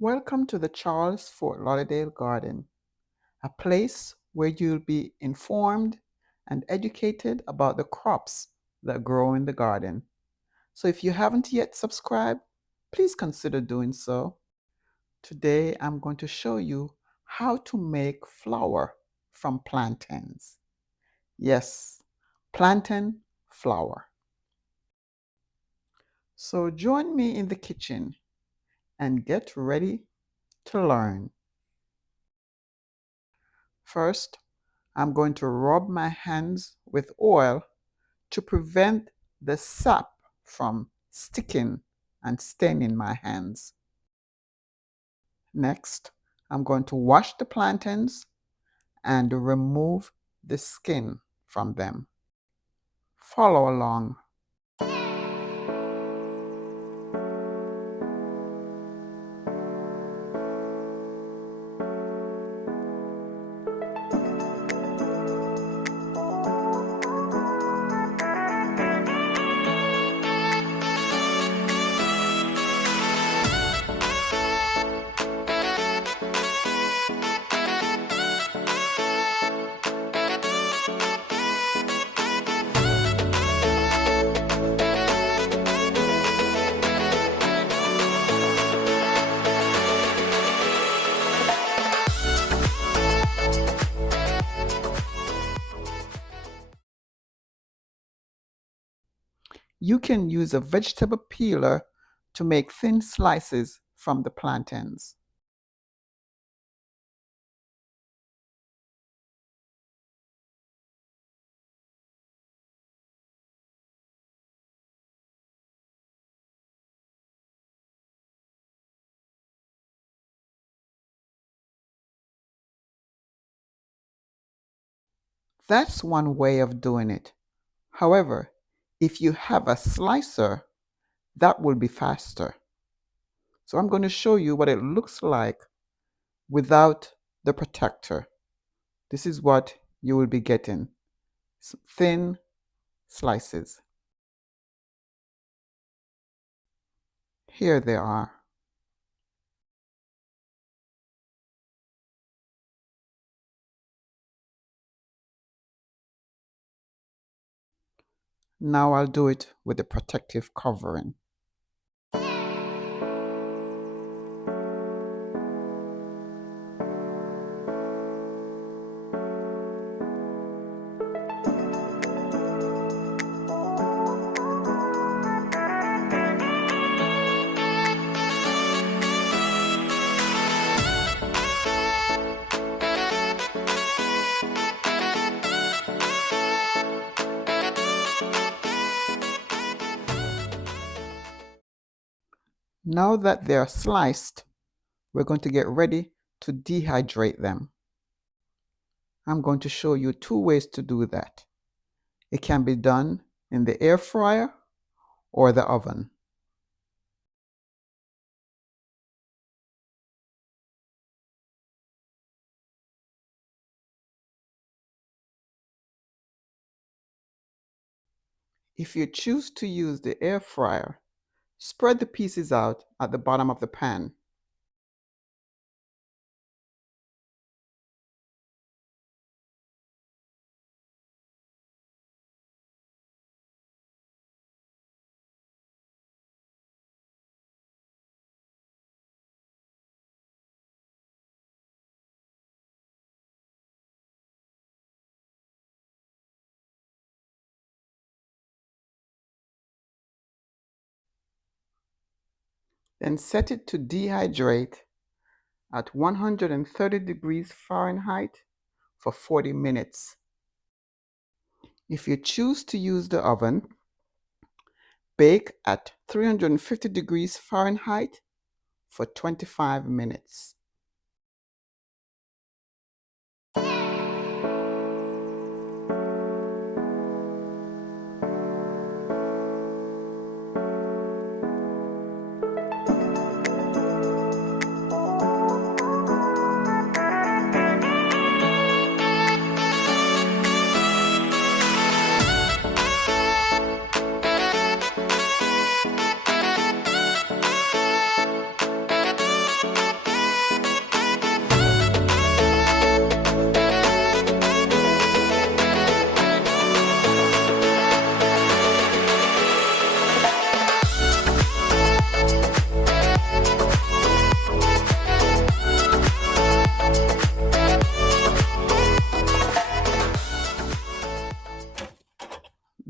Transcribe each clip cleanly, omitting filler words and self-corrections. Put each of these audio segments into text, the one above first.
Welcome to the Charles Fort Lauderdale Garden, a place where you'll be informed and educated about the crops that grow in the garden. So if you haven't yet subscribed, please consider doing so. Today I'm going to show you how to make flour from plantains. Yes, plantain flour. So join me in the kitchen and get ready to learn. First, I'm going to rub my hands with oil to prevent the sap from sticking and staining my hands. Next, I'm going to wash the plantains and remove the skin from them. Follow along. You can use a vegetable peeler to make thin slices from the plantains. That's one way of doing it. However, if you have a slicer, that will be faster. So I'm going to show you what it looks like without the protector. This is what you will be getting. Thin slices. Here they are. Now I'll do it with the protective covering. Now that they are sliced, we're going to get ready to dehydrate them. I'm going to show you two ways to do that. It can be done in the air fryer or the oven. If you choose to use the air fryer, spread the pieces out at the bottom of the pan. Then set it to dehydrate at 130 degrees Fahrenheit for 40 minutes. If you choose to use the oven, bake at 350 degrees Fahrenheit for 25 minutes.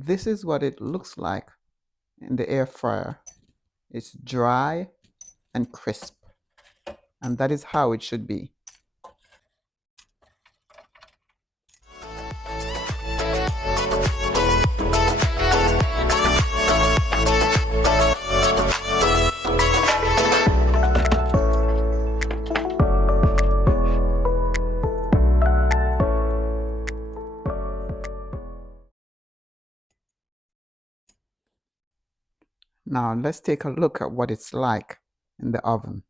This is what it looks like in the air fryer. It's dry and crisp, and that is how it should be. Now let's take a look at what it's like in the oven.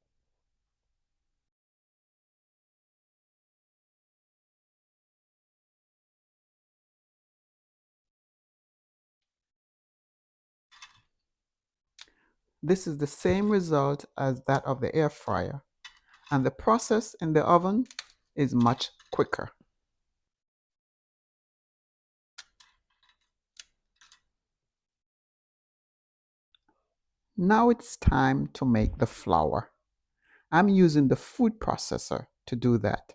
This is the same result as that of the air fryer, and the process in the oven is much quicker. Now it's time to make the flour. I'm using the food processor to do that.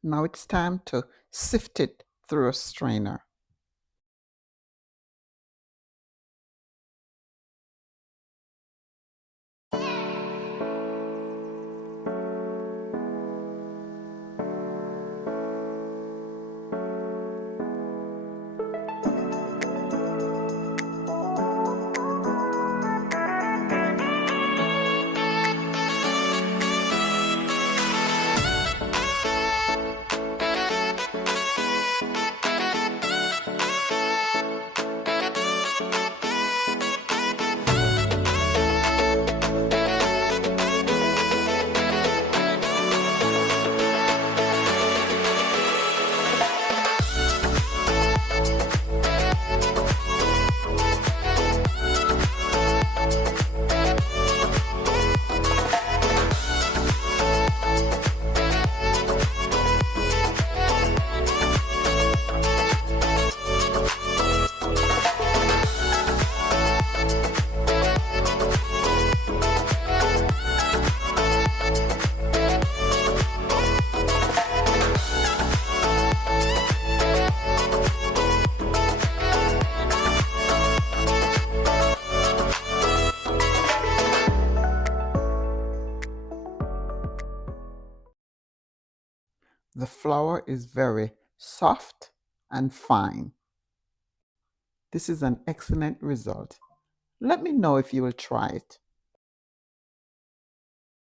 Now it's time to sift it through a strainer. The flour is very soft and fine. This is an excellent result. Let me know if you will try it.